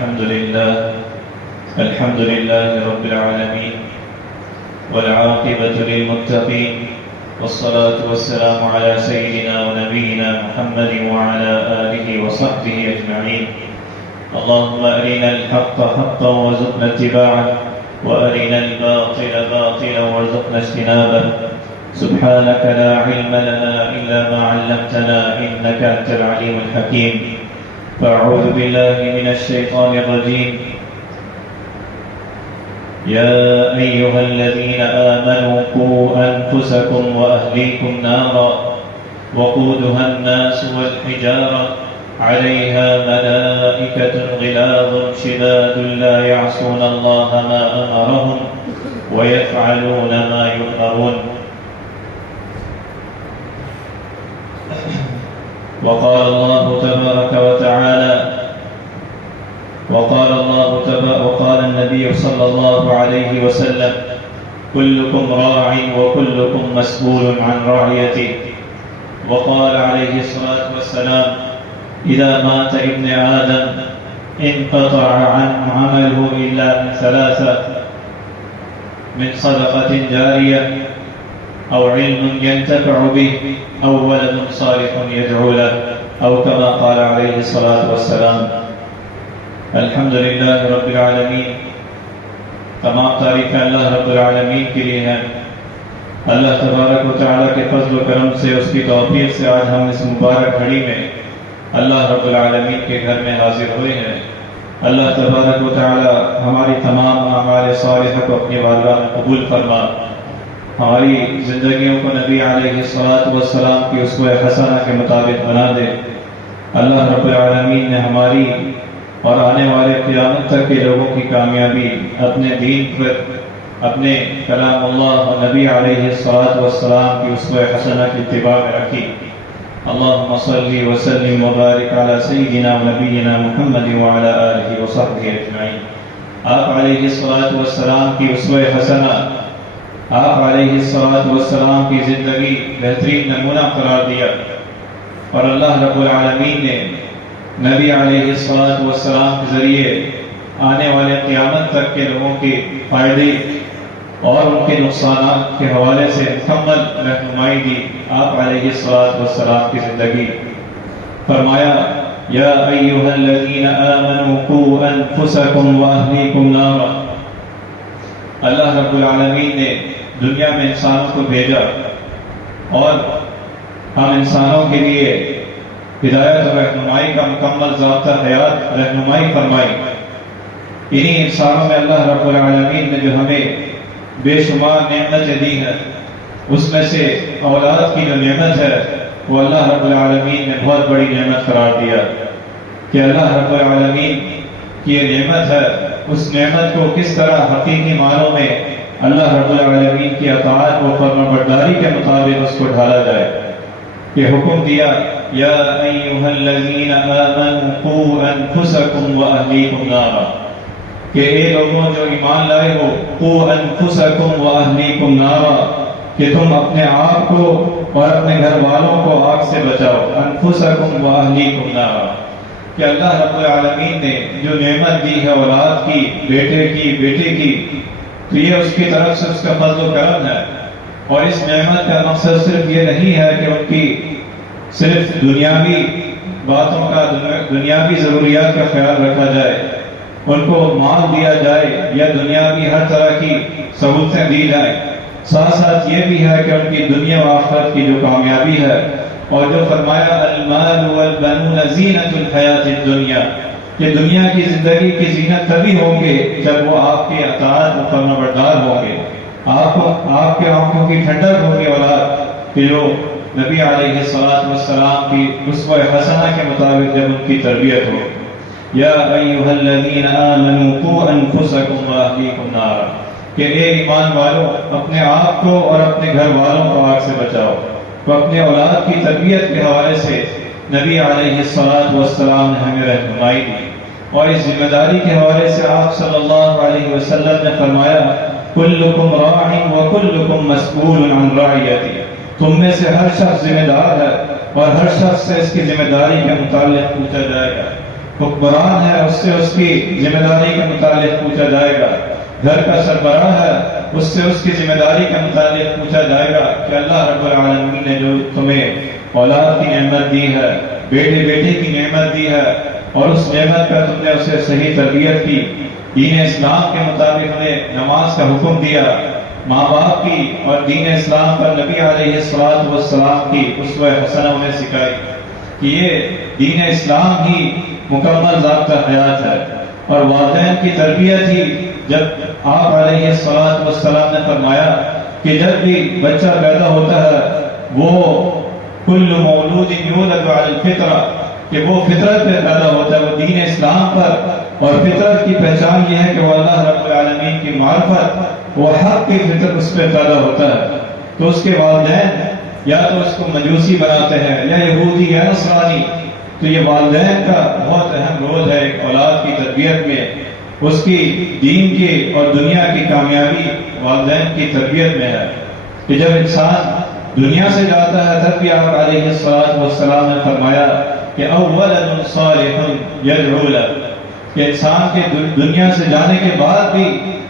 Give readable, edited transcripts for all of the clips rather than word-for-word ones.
الحمد لله رب العالمين والعاقبة للمتقين والصلاة والسلام على سيدنا ونبينا محمد وعلى آله وصحبه أجمعين. اللهم أرنا الحق حقا وارزقنا اتباعه وأرنا الباطل باطلا وارزقنا اجتنابه. سبحانك لا علم لنا إلا ما علمتنا إنك أنت العليم الحكيم. فأعوذ بالله من الشيطان الرجيم. يا أيها الذين آمنوا قوا أنفسكم وأهليكم نارا وقودها الناس والحجارة عليها ملائكة غلاظ شداد لا يعصون الله ما أمرهم ويفعلون ما يؤمرون. وقال الله تبارك وتعالى وقال النبي صلى الله عليه وسلم: كلكم راع وكلكم مسؤول عن رعيته. وقال عليه الصلاة والسلام: إذا مات ابن آدم انقطع عنه عمله إلا من ثلاثة: من صدقة جارية أو علم ينتفع به أو ولد صالح يدعو له، أو كما قال عليه الصلاة والسلام. الحمد للہ رب العالمین. تمام تعریفیں اللہ رب العالمین کے لیے ہیں. اللہ تبارک و تعالیٰ کے فضل و کرم سے، اس کی توفیق سے آج ہم اس مبارک گھڑی میں اللہ رب العالمین کے گھر میں حاضر ہوئے ہیں. اللہ تبارک و تعالیٰ ہماری تمام اعمال صالحہ کو اپنی بارگاہ میں قبول فرما، ہماری زندگیوں کو نبی علیہ الصلاۃ والسلام کی اسوہ حسنہ کے مطابق بنا دے. اللہ رب العالمین نے ہماری اور آنے والے قیامت تک کے لوگوں کی کامیابی اپنے دین پر، اپنے کلام اللہ اور نبی علیہ الصلاۃ والسلام کی اسوہ حسنہ کی اتباع میں رکھی. اللہم صلی وسلم وبارک علی سیدنا و نبینا محمد وعلی آلہ وصحبہ اجمعین. آپ علیہ الصلاۃ والسلام کی اسوہ حسنہ، آپ علیہ الصلاۃ والسلام کی زندگی بہترین نمونہ قرار دیا، اور اللہ رب العالمین نے نبی علیہ الصلاۃ والسلام کے ذریعے آنے والے قیامت تک کے لوگوں کے فائدے اور ان کے نقصانات کے حوالے سے مکمل رہنمائی دی. آپ علیہ الصلاۃ والسلام کی زندگی فرمایا: یا ایھا الذین آمنوا قوا انفسکم واہلیکم نارا. اللہ رب العالمین نے دنیا میں انسانوں کو بھیجا اور ہم انسانوں کے لیے ہدایت اور رہنمائی کا مکمل ضابطہ حیات رہنمائی فرمائی. انہی انسانوں میں اللہ رب العالمین نے جو ہمیں بے شمار نعمتیں دی ہیں، اس میں سے اولاد کی جو نعمت ہے وہ اللہ رب العالمین نے بہت بڑی نعمت قرار دیا کہ اللہ رب العالمین کی یہ نعمت ہے. اس نعمت کو کس طرح حقیقی معنوں میں اللہ رب العالمین کی اطاعت و فرمانبرداری کے مطابق اس کو ڈھالا جائے. یہ حکم دیا: یا ایھا الذین آمنوا قوا انفسکم واہلیکم نارا، کہ اے لوگوں جو ایمان لائے ہو، قوا انفسکم واہلیکم نارا، کہ تم اپنے آپ کو اور اپنے گھر والوں کو آگ سے بچاؤ. انفسکم واہلیکم نارا، کہ اللہ رب العالمین نے جو نعمت دی ہے اولاد کی، بیٹے کی، بیٹے کی، تو یہ اس کی طرف سے اس کا فضل و کرم ہے. اور اس نعمت کا مقصد صرف یہ نہیں ہے کہ ان کی صرف دنیاوی باتوں کا، دنیاوی ضروریات کا خیال رکھا جائے، ان کو مال دیا جائے یا دنیاوی ہر طرح کی سہولتیں دی جائیں. ساتھ ساتھ یہ بھی ہے کہ ان کی دنیا و آخرت کی جو کامیابی ہے، اور جو فرمایا المال والبنون زینت الحیات الدنیا، کہ دنیا کی زندگی کی زینت تبھی ہوں گے جب وہ آپ کے اطاعت و فرمانبردار ہوں گے. آپ کے آنکھوں کی ٹھنڈک ہوگی اولاد کہ جو نبی علیہ الصلاۃ والسلام کی اسوہ حسنہ کے مطابق جب ان کی تربیت ہو. یا ایھا الذین آمنوا قوا انفسکم واہلیکم نارا، کہ اے ایمان والو اپنے آپ کو اور اپنے گھر والوں کو آگ سے بچاؤ. تو اپنے اولاد کی تربیت کے حوالے سے نبی علیہ الصلاۃ والسلام نے ہمیں رہنمائی دی، اور اس ذمہ داری کے حوالے سے آپ صلی اللہ علیہ وسلم نے فرمایا: کلکم راع وکلکم مسئول عن رعیتہ. تم میں سے ہر شخص ذمہ دار ہے اور ہر شخص سے اس کی ذمہ داری کے متعلق پوچھا جائے گا. حکمران ہے اس سے اس کی ذمہ داری کے متعلق پوچھا جائے گا، گھر کا سربراہ ہے اس سے اس کی ذمہ داری کے متعلق پوچھا جائے گا کہ اللہ رب العالمین نے جو تمہیں اولاد کی نعمت دی ہے، بیٹے بیٹے کی نعمت دی ہے، اور اس نعمت کا تم نے اسے صحیح تربیت کی، دین اسلام کے مطابق انہیں نماز کا حکم دیا، ماں باپ کی اور دین اسلام پر نبی علیہ السلام کی اسوہ حسنہ انہیں سکھائی کہ یہ دین اسلام ہی مکمل ضابطہ حیات ہے، اور والدین کی تربیت ہی، جب آپ علیہ السلام نے فرمایا کہ جب بھی بچہ پیدا ہوتا ہے وہ کل مولود یولد علی الفطرہ، کہ وہ فطرت پہ پیدا ہوتا ہے، وہ دین اسلام پر، اور فطرت کی پہچان یہ ہے کہ وہ اللہ رب العالمین کی معرفت، وہ حق کی فطرت اس پہ پیدا ہوتا ہے، تو اس کے والدین یا تو اس کو مجوسی بناتے ہیں یا یہودی یا نصرانی، تو یہ والدین کا بہت اہم رول ہے ایک اولاد کی تربیت میں، اس کی دین کی اور دنیا کی کامیابی والدین کی تربیت میں ہے، کہ جب انسان دنیا سے جاتا ہے تب بھی آپ علیہ السلام نے فرمایا کہ اولد صالح یدعو لہ، کہ انسان کے دنیا سے جانے کے بعد بھی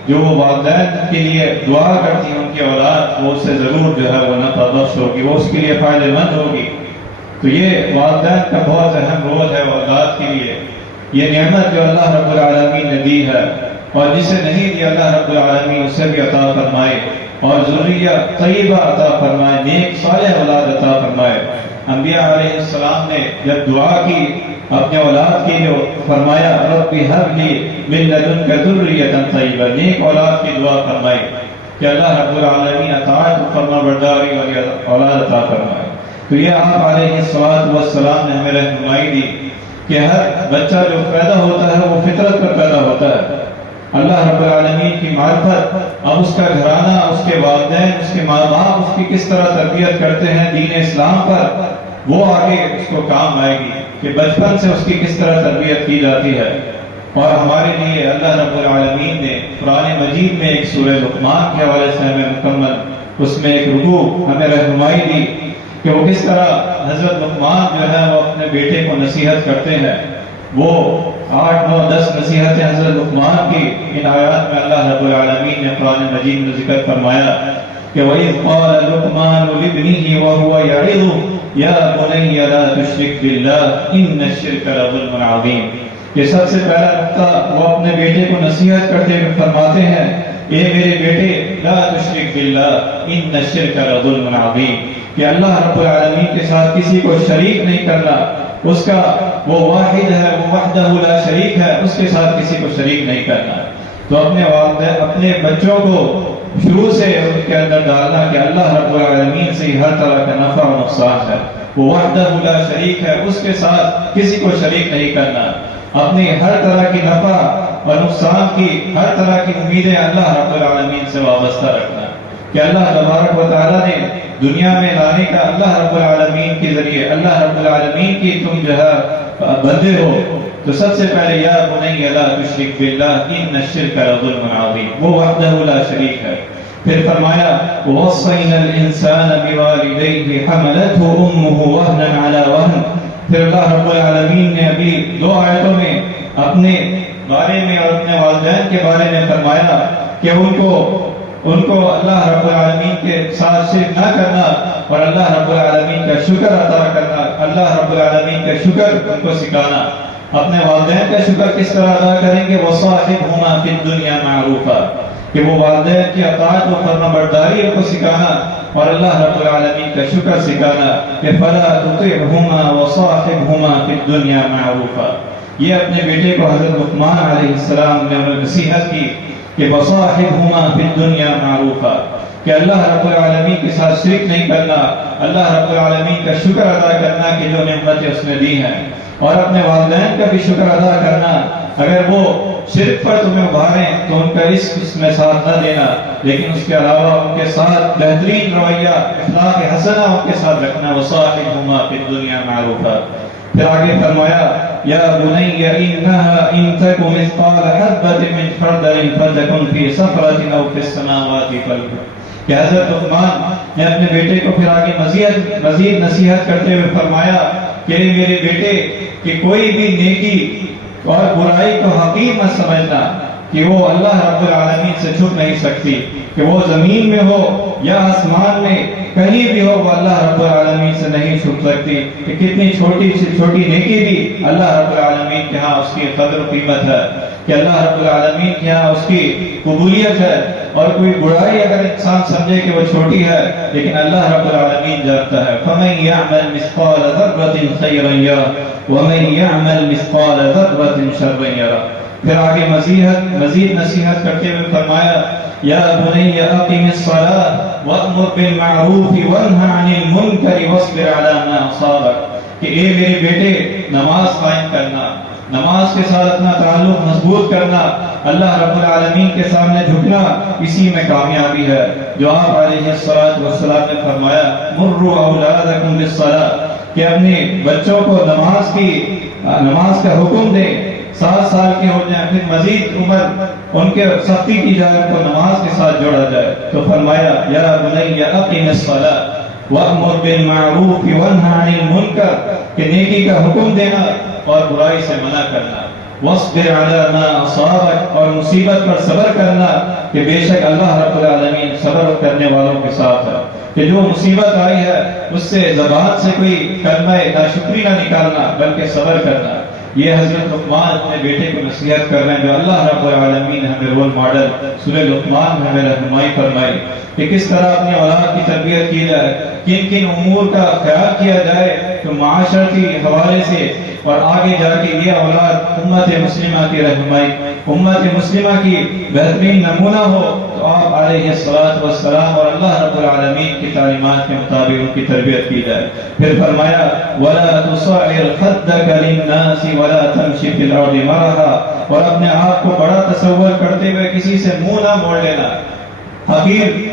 جو وہ والدین کے لیے دعا کرتی ہیں ان کی اولاد، وہ اس سے ضرور جو ہے وہ نفع بخش ہوگی، وہ اس کے لیے فائدہ مند ہوگی۔ تو یہ والدین کا بہت اہم رول ہے اولاد کے لیے، یہ نعمت جو اللہ رب العالمین نے دی ہے، اور جسے نہیں دی اللہ رب العالمین اسے بھی عطا فرمائے، اور ذریہ طیبہ عطا فرمائے، نیک صالح اولاد عطا فرمائے۔ انبیاء علیہ السلام نے جب دعا کی اپنے اولاد کی، جو فرمایا رب ہب لی من لدنک ذریۃ طیبہ، نیک اولاد کی دعا فرمائی کہ اللہ رب العالمین اطاعت و فرما برداری والی اولاد عطا فرمائے۔ تو یہ آپ علیہ السلام نے ہمیں رہنمائی دی کہ ہر بچہ جو پیدا ہوتا ہے وہ فطرت پر پیدا ہوتا ہے، اللہ رب العالمین کی معرفت، اب اس کا گھرانہ، اس کے والدین، اس کے ماں باپ اس کی کس طرح تربیت کرتے ہیں دین اسلام پر، وہ آگے اس کو کام آئے گی کہ بچپن سے اس کی کس طرح تربیت کی جاتی ہے۔ اور ہمارے لیے اللہ رب العالمین نے قرآن مجید میں ایک سورہ لقمان کے حوالے سے ہمیں مکمل اس میں ایک رکوع ہمیں رہنمائی دی کہ وہ کس طرح حضرت لقمان جو ہے وہ اپنے بیٹے کو نصیحت کرتے ہیں۔ وہ 8، 9، 10 نصیحتیں حضرت لقمان کی ان آیات میں اللہ رب العالمین نے قرآن مجید میں ذکر فرمایا کہ وَإِذْ قَالَ لُقْمَانُ لِابْنِهِ وَهُوَ يَعِظُهُ يَا بُنَيَّ لَا تُشْرِكْ بِاللَّهِ إِنَّ الشِّرْكَ لَظُلْمٌ عَظِيمٌ۔ یہ سب سے پہلا نقطہ وہ اپنے بیٹے کو نصیحت کرتے ہوئے فرماتے ہیں، اے میرے بیٹے لا تشرک باللہ ان الشرک لظلم عظیم، کہ اللہ رب العالمین کے ساتھ کسی کو شریک نہیں کرنا، اس کا وہ واحد ہے، وہ وحدہ لا شریک ہے، اس کے ساتھ کسی کو شریک نہیں کرنا۔ تو اپنے والدین، اپنے بچوں کو شروع سے ان کے اندر ڈالنا کہ اللہ رب العالمین سے ہر طرح کا نفع و نقصان ہے، وہ وحدہ لا شریک ہے، اس کے ساتھ کسی کو شریک نہیں کرنا، اپنی ہر طرح کی نفع اور نقصان کی ہر طرح کی امیدیں اللہ رب العالمین سے وابستہ رکھنا، کہ اللہ تبارک و تعالیٰ نے دنیا میں لانے کا اللہ رب العالمین کے ذریعے، اللہ رب العالمین کی تم جو ہے بندے ہو، تو سب سے پہلے یا بنی لا تشرک باللہ ان الشرک لظلم عظیم، وہ وحدہ لا شریک ہے۔ پھر فرمایا وَوَصَّيْنَا الْإِنسَانَ بِوَالِدَيْهِ حَمَلَتْهُ أُمُّهُ وَهْنًا عَلَى وَهْنٍ۔ پھر اللہ رب العالمین نے ابھی 2 آیتوں میں اپنے بارے میں اور اپنے والدین کے بارے میں فرمایا کہ ان کو اللہ رب العالمین کے ساتھ شرک نہ کرنا اور اللہ رب العالمین کا شکر ادا کرنا، اللہ رب العالمین کا شکر ان کو سکھانا۔ اپنے والدین کا شکر کس طرح ادا کریں گے؟ وَصَاحِبْهُمَا فِي الدُّنْيَا مَعْرُوفًا، کہ وہ والدین کی اطاعت و فرما برداری کو سکھانا اور اللہ رب العالمین کا شکر سکھانا کہ فَلَا تُطِعْهُمَا وَصَاحِبْهُمَا فِي الدُّنْيَا مَعْرُوفًا۔ یہ اپنے بیٹے کو حضرت لقمان علیہ السلام نے انہیں نصیحت کی کہ وَصَاحِبْهُمَا فِي الدُّنْيَا مَعْرُوفًا، کہ اللہ رب العالمین کے ساتھ شرک نہیں کرنا، اللہ رب العالمین کا شکر ادا کرنا کہ جو نعمتیں اس نے دی ہیں، اور اپنے والدین کا بھی شکر ادا کرنا، اگر وہ شرک پر تمہیں ابھاریں تو ان کا اس میں ساتھ نہ دینا، لیکن اس کے علاوہ ان کے ساتھ بہترین رویہ اخلاق حسنہ ان کے ساتھ رکھنا۔ وَصَاحِبْهُمَا فِي الدُّنْيَا مَعْرُوفًا۔ پھر آگے فرمایا یا بنی انها ان تک مثقال حبۃ من خردل فتکن فی صخرۃ او فی السماوات فالارض، کہ حضرت لقمان نے اپنے بیٹے کو پھر آگے مزید نصیحت کرتے ہوئے فرمایا کہ میرے بیٹے کہ کوئی بھی نیکی اور برائی کو حقیر مت سمجھنا کہ وہ اللہ رب العالمین سے چھپ نہیں سکتی، کہ وہ زمین میں ہو یا آسمان میں کہیں بھی ہو، وہ اللہ رب العالمین سے نہیں چھپ سکتی، کہ کتنی چھوٹی سے چھوٹی نیکی بھی اللہ رب العالمین کے ہاں اس کی قدر و قیمت ہے، کہ اللہ رب العالمین کے ہاں اس کی قبولیت ہے۔ اور کوئی برائی اگر انسان سمجھے کہ وہ چھوٹی ہے، لیکن اللہ رب العالمین جانتا ہے۔ فَمَن يَعْمَلْ مِثْقَالَ ذَرَّةٍ خَيْرًا يَرَهُ وَمَن يَعْمَلْ مِثْقَالَ ذَرَّةٍ شَرًّا يَرَهُ۔ پھر آگے مزید نصیحت کرتے ہوئے فرمایا، یا بنی اقم الصلاۃ وامر بالمعروف وانہ عن المنکر واصبر علی ما اصابک، کہ اے میرے بیٹے نماز قائم کرنا، نماز کے ساتھ اپنا تعلق مضبوط کرنا، اللہ رب العالمین کے سامنے جھکنا، اسی میں کامیابی ہے۔ جو آپ علیہ الصلوۃ والسلام نے فرمایا، مروا اولادکم بالصلاۃ، کہ اپنے بچوں کو نماز کا حکم دیں، 7 سال کے ہو جائیں، پھر مزید عمر ان کے سختی کی جائے، ان کو نماز کے ساتھ جوڑا جائے، تو فرمایا یا بنی اقم الصلاۃ وامر بالمعروف وانہ عن المنکر، کہ نیکی کا حکم دینا اور برائی سے منع کرنا، واصبر علی ما اصابک، اور مصیبت پر صبر کرنا، کہ بے شک اللہ رب العالمین صبر کرنے والوں کے ساتھ ہے، کہ جو مصیبت آئی ہے اس سے زبان سے کوئی کلمہ ناشکری نہ نکالنا بلکہ صبر کرنا۔ یہ حضرت لقمان اپنے بیٹے کو نصیحت کر رہے ہیں، جو اللہ رب العالمین نے ہمیں رول ماڈل سورہ لقمان میں ہمیں رہنمائی فرمائی کہ کس طرح اپنی اولاد کی تربیت کی جائے، کن کن امور کا خیال کیا جائے، تو معاشرتی حوالے سے اور آگے جا کے یہ اولاد امت مسلمہ کی رہنمائی، امت مسلمہ کی بہترین نمونہ ہو، تو آپ علیہ الصلوۃ والسلام اور اللہ رب العالمین کی تعلیمات کے مطابق ان کی تربیت کی جائے۔ پھر فرمایا وَلَا تُصَعِّرْ خَدَّكَ لِلنَّاسِ وَلَا تَمْشِ فِي الْأَرْضِ مَرَحًا، اور اپنے آپ کو بڑا تصور کرتے ہوئے کسی سے منہ نہ موڑ لینا،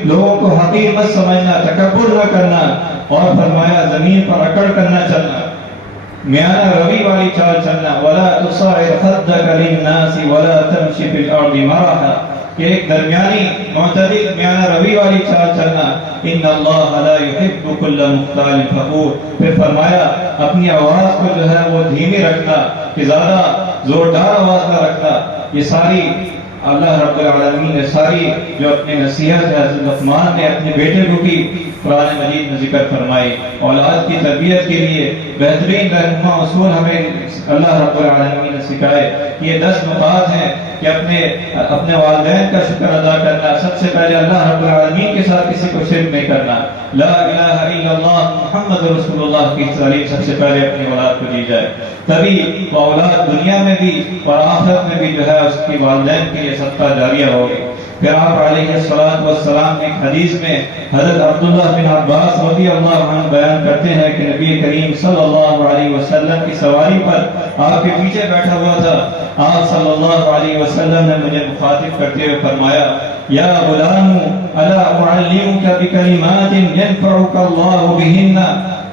لوگوں کو حقیر مت سمجھنا، تکبر نہ کرنا، اور فرمایا زمین پر اکڑ کر نہ چلنا، میانہ روی والی چال چلنا، وَلَا تُصَعِّرْ خَدَّكَ لِلنَّاسِ وَلَا تَمْشِ فِي الْأَرْضِ مَرَحًا، کہ ایک درمیانی معتدل میانہ روی والی چال چلنا، ان اللہ لا يحب كل مختال فخور۔ پھر فرمایا اپنی آواز کو جو ہے وہ دھیمی رکھنا، کہ زیادہ زوردار آواز نہ رکھنا۔ یہ ساری اللہ رب العالمین نے ساری جو اپنی نصیحت ہے حضرت لقمان نے اپنے بیٹے کو کی، قرآن مجید میں ذکر فرمائی۔ اولاد کی تربیت کے لیے بہترین رہنما اصول ہمیں اللہ رب العالمین نے سکھائے۔ یہ 10 نکات ہیں کہ اپنے والدین کا شکر ادا کرنا، سب سے پہلے اللہ رب العالمین کے ساتھ کسی کو شرک نہیں کرنا، لا الہ الا اللہ محمد رسول اللہ کی تعلیم سب سے پہلے اپنی اولاد کو دی جائے، تبھی وہ اولاد دنیا میں بھی اور آخرت میں بھی جو ہے اس کی والدین کے لیے صدقہ جاریہ ہوگی۔ پھر آپ علیہ الصلوۃ والسلام ایک حدیث میں حضرت عبداللہ بن عباس رضی اللہ عنہ بیان کرتے ہیں کہ نبی کریم صلی اللہ علیہ وسلم کی سواری پر آپ کے پیچھے بیٹھا ہوا تھا، آپ صلی اللہ علیہ وسلم نے مجھے مخاطب کرتے ہوئے فرمایا یا غلام الا اعلمک بکلمات ینفعک اللہ بہن،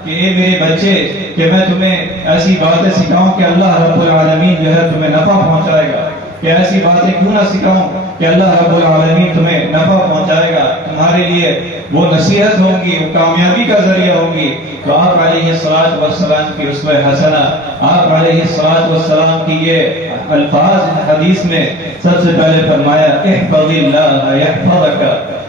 کہ اے میرے بچے کہ میں تمہیں ایسی باتیں سکھاؤں کہ اللہ رب العالمین جو ہے تمہیں نفع پہنچائے گا، کہ ایسی باتیں کیوں نہ سکھاؤں کہ اللہ رب العالمین تمہیں نفع پہنچائے گا، تمہارے لیے وہ نصیحت ہوں گی، وہ کامیابی کا ذریعہ ہوں گی۔ تو آپ علیہ الصلوۃ والسلام کی اسوہ حسنہ، آپ علیہ الصلوۃ والسلام کی یہ الفاظ حدیث میں سب سے پہلے فرمایا احفظ اللہ یحفظک،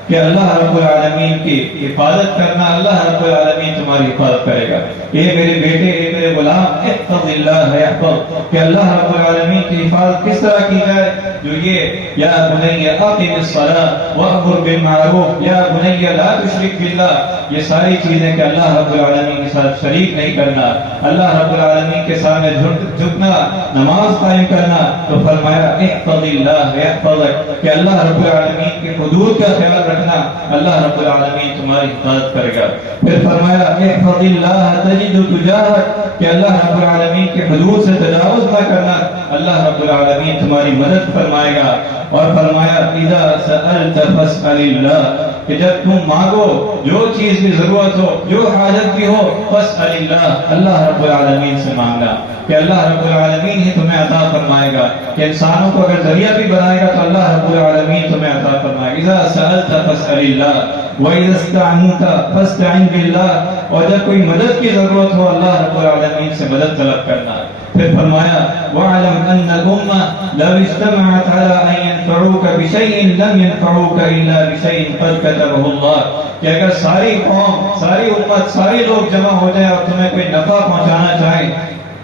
کہ اللہ رب العالمین کی حفاظت کرنا، اللہ رب العالمین تمہاری حفاظت کرے گا۔ اے میرے بیٹے، اے میرے غلام، احفظ اللہ یحفظ، کہ اللہ رب العالمین کی حفاظت کس طرح کی جائے؟ جو یہ یا بنی اقم الصلاۃ وامر بالمعروف، یا بنی لا تشرک باللہ، یہ ساری چیزیں کہ اللہ رب العالمین کے ساتھ شریک نہیں کرنا، اللہ رب العالمین کے سامنے جھکنا، نماز قائم کرنا، تو فرمایا احفظ اللہ یحفظک، کہ اللہ رب العالمین کے حدود کا خیال رکھنا، اللہ رب العالمین تمہاری حفاظت کرے گا۔ پھر فرمایا احفظ اللہ تجد تجاہک، کہ اللہ رب العالمین کے حدود سے تجاوز نہ کرنا، اللہ رب العالمین تمہاری مدد فرمائے گا۔ اور فرمایا اذا سألت فاسأل اللہ، کہ جب تم مانگو جو چیز کی ضرورت ہو، جو حاجت بھی ہو، فاسأل اللہ، اللہ رب العالمین سے مانگنا، کہ اللہ رب العالمین ہی تمہیں عطا فرمائے گا، کہ انسانوں کو اگر ذریعہ بھی بنائے گا تو اللہ رب العالمین تمہیں عطا فرمائے گا۔ اذا سألت فاسأل اللہ وَإِذَا اسْتَعْنَتَ فَاسْتَعِنْ بِاللَّهِ، اور جب کوئی مدد کی ضرورت ہو اللہ رب العالمین سے مدد طلب کرنا۔ پھر فرمایا وَاعْلَمْ أَنَّ الْأُمَّةَ لَوْ اجْتَمَعَتْ عَلَىٰ أَن يَنفَعُوكَ بِشَيْءٍ لَمْ يَنفَعُوكَ إِلَّا بِشَيْءٍ قَدْ كَتَبَهُ اللَّهُ، کہ اگر ساری قوم، ساری امت، سارے لوگ جمع ہو جائیں اور تمہیں کوئی نفع پہنچانا چاہیں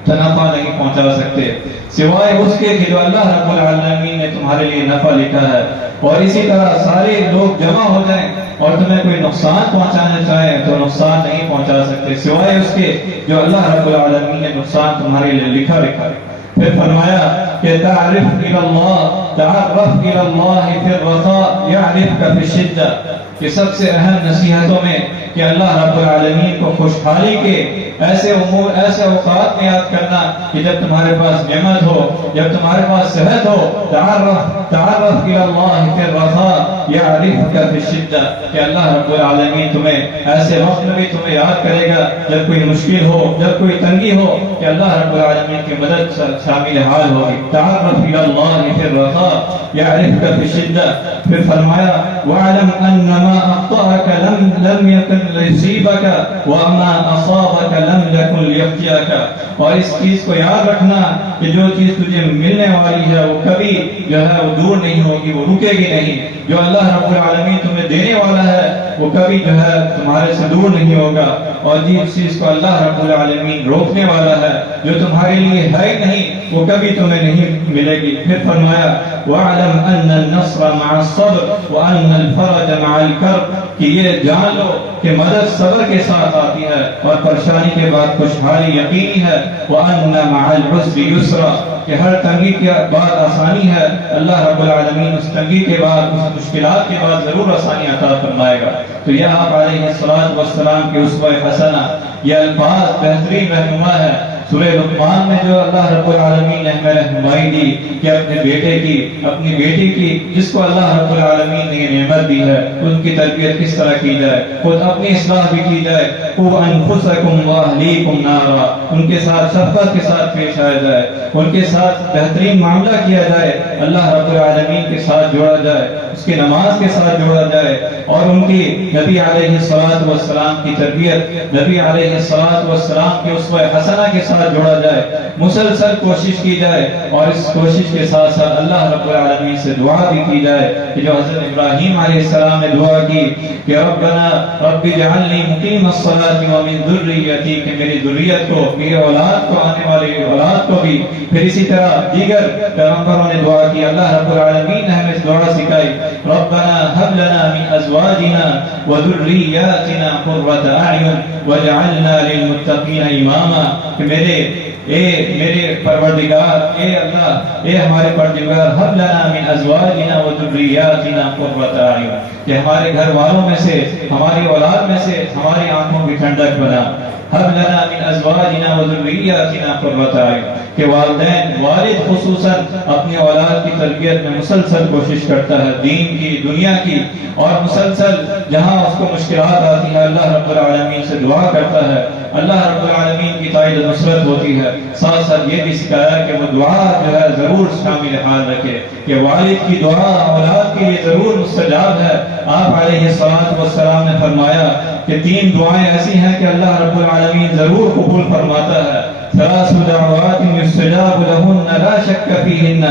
تو نفع نہیں پہنچا سکتے سوائے اس کے کہ جو اللہ رب العالمین نے تمہارے لیے نفع لکھا ہے. اور اسی طرح سارے لوگ جمع ہو جائیں اور تمہیں کوئی نقصان پہنچانا چاہیں تو نقصان نہیں پہنچا سکتے سوائے اس کے جو اللہ رب العالمین نے نقصان تمہارے لیے لکھا ہے. پھر فرمایا کہ تعرف الى اللہ، تعرف الى اللہ فی الرخاء یعرفک فی الشدہ، کہ سب سے اہم نصیحتوں میں کہ اللہ رب العالمین کو خوشحالی کے ایسے امور، ایسے اوقات میں یاد کرنا کہ جب تمہارے پاس نعمت ہو، جب تمہارے پاس صحت ہو. تعرف الى اللہ فی الرخاء یعرفک فی الشدہ، کہ اللہ رب العالمین تمہیں ایسے وقت میں بھی تمہیں یاد کرے گا جب کوئی مشکل ہو، جب کوئی تنگی ہو، کہ اللہ رب العالمین کی مدد شامل حال ہوگی. تعرف الى اللہ فی الرخاء یعرفک فی الشدہ. پھر فرمایا وَاعْلَمْ أَنَّ مَا أَخْطَأَكَ لَمْ يَكُنْ لِيُصِيبَكَ وَمَا أَصَابَكَ لَمْ يَكُنْ لِيُخْطِئَكَ، اور اس چیز کو یاد رکھنا کہ جو چیز تجھے ملنے والی ہے وہ کبھی جو ہے وہ دور نہیں ہوگی، وہ رکے گی نہیں. جو اللہ رب العالمین تمہیں دینے والا ہے وہ کبھی جو ہے تمہارے سے دور نہیں ہوگا، اور جس چیز کو اللہ رب العالمین روکنے والا ہے، جو تمہارے لیے ہے ہی نہیں، وہ کبھی تمہیں نہیں ملے گی. پھر فرمایا وَاعْلَمْ أَنَّ النَّصْرَ مَعَ الصَّبْرِ وَأَنَّ الْفَرَجَ مَعَ الْكَرْبِ، کہ یہ جان لو کہ مدد صبر کے ساتھ آتی ہے اور پریشانی کے بعد خوشحالی یقینی ہے. وَأَنَّ مَعَ الْعُسْرِ يُسْرًا، کہ ہر تنگی کے بعد آسانی ہے. اللہ رب العالمین اس تنگی کے بعد، اس مشکلات کے بعد ضرور آسانی عطا فرمائے گا. تو یہ آپ علیہ السلام کی اسوہ حسنہ، یہ الفاظ بہترین رہنما ہے. سورہ لقمان میں جو اللہ رب العالمین نے ہمیں رہنمائی دی کہ اپنے بیٹے کی، اپنی بیٹی کی، جس کو اللہ رب العالمین نے نعمت دی ہے، ان کی تربیت کس طرح کی جائے، خود اپنی اصلاح بھی کی جائے. قُوْ أَنفُسَكُمْ وَأَهْلِيكُمْ نَارًا، ان کے ساتھ شفقت کے ساتھ پیش آیا جائے، ان کے ساتھ بہترین معاملہ کیا جائے، اللہ رب العالمین کے ساتھ جوڑا جائے، اس کی نماز کے ساتھ جوڑا جائے، اور ان کی نبی علیہ السلام کی تربیت، نبی علیہ السلام کی اسوہ حسنہ کے ساتھ جوڑا جائے. مسلسل کوشش کی جائے، اور اس کوشش کے ساتھ ساتھ اللہ رب العالمین سے دعا بھی کی جائے کہ جو حضرت ابراہیم علیہ السلام نے دعا کی کہ ربنا رب اجعلنی مقیم الصلاۃ ومن ذریتی، کہ میری ذریت کو، میری اولاد کو، آنے والی اولاد کو بھی. پھر اسی طرح دیگر پیغمبروں نے دعا کی. اللہ رب العالمین نے ہمیں دعا سکھائی ربنا هب لنا من ازواجنا وذرياتنا قرة اعین واجعلنا للمتقین اماما، کہ میرے پروردگار، اے اللہ، اے ہمارے پروردگار، هب لنا من ازواجنا وذرياتنا قرة اعین، کہ ہمارے گھر والوں میں سے، ہماری اولاد میں سے ہماری آنکھوں کی ٹھنڈک بنا. هب لنا من ازواجنا وذرياتنا قرة اعین، کہ والد خصوصاً اپنی اولاد کی تربیت میں مسلسل کوشش کرتا ہے، دین کی، دنیا کی، اور مسلسل جہاں اس کو مشکلات آتی ہے اللہ رب العالمین سے دعا کرتا ہے. اللہ رب العالمین کی تائید و نصرت ہوتی ہے. ساتھ ساتھ یہ بھی سکھایا کہ وہ دعا جو ہے ضرور شامل حال رکھے، کہ والد کی دعا اولاد کے لیے ضرور مستجاب ہے. آپ علیہ السلام نے فرمایا کہ 3 دعائیں ایسی ہیں کہ اللہ رب العالمین ضرور قبول فرماتا ہے. 3 دعوات يستجاب لهن لا شك فيهن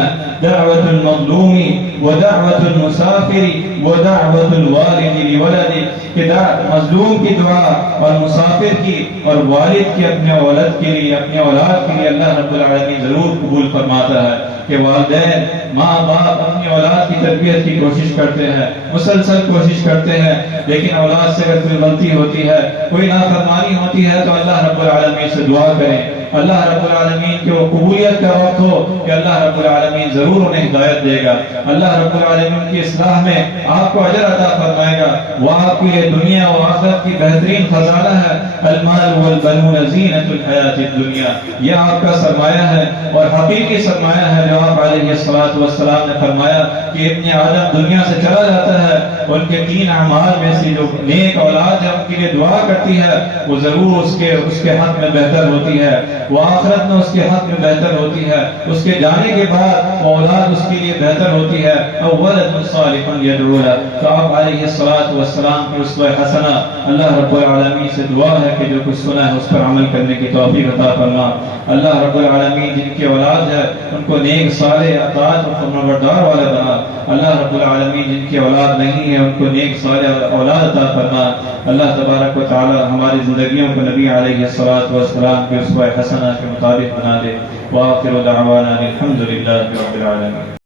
دعوة المظلوم ودعوة المسافر ودعوة الوالد لولده، کہ مظلوم کی دعا اور مسافر کی اور والد کی اپنے اولاد کے لیے، اپنے اولاد کے لیے اللہ رب العالمین ضرور قبول فرماتا ہے. کہ والدین، ماں باپ اپنی اولاد کی تربیت کی کوشش کرتے ہیں، مسلسل کوشش کرتے ہیں، لیکن اولاد سے اگر کوئی غلطی ہوتی ہے، کوئی نافرمانی ہوتی ہے تو اللہ رب العالمین سے دعا کریں. اللہ رب العالمین کی وہ قبولیت کا وقت ہو کہ اللہ رب العالمین ضرور انہیں ہدایت دے گا. اللہ رب العالمین کی اصلاح میں آپ کو اجر عطا فرمائے گا. وہ آپ کے لیے دنیا و آخرت کی بہترین خزانہ ہے. المال والبنون زینت الحیات الدنیا، یہ آپ کا سرمایہ ہے اور حقیقی سرمایہ ہے. جو آپ علیہ السلام نے فرمایا کہ ابن آدم دنیا سے چلا جاتا ہے، ان کے 3 اعمال میں سے جو نیک اولاد ہے ان کے لیے دعا کرتی ہے وہ ضرور اس کے حق میں بہتر ہوتی ہے، وہ آخرت میں اس کے حق میں بہتر ہوتی ہے. اس کے جانے کے بعد وہ اولاد اس کے لیے بہتر ہوتی ہے. او ولد صالح يدعو له. تو آپ علیہ الصلوۃ والسلام کی اسوہ حسنہ اللہ رب العالمین سے دعا ہے کہ جو کچھ سنا ہے اس پر عمل کرنے کی توفیق عطا فرما. اللہ رب العالمین جن کی اولاد ہے ان کو نیک صالح اطاعت اور فرمانبردار والا بنا. اللہ رب العالمین جن کی اولاد نہیں ہے ان کو نیک صالح اولاد عطا فرما. اللہ تبارک و تعالی ہماری زندگیوں کو نبی علیہ الصلوۃ والسلام کے اسوہ حسنہ کے مطابق بنا دے. وآخر دعوانا الحمد للہ رب العالمین.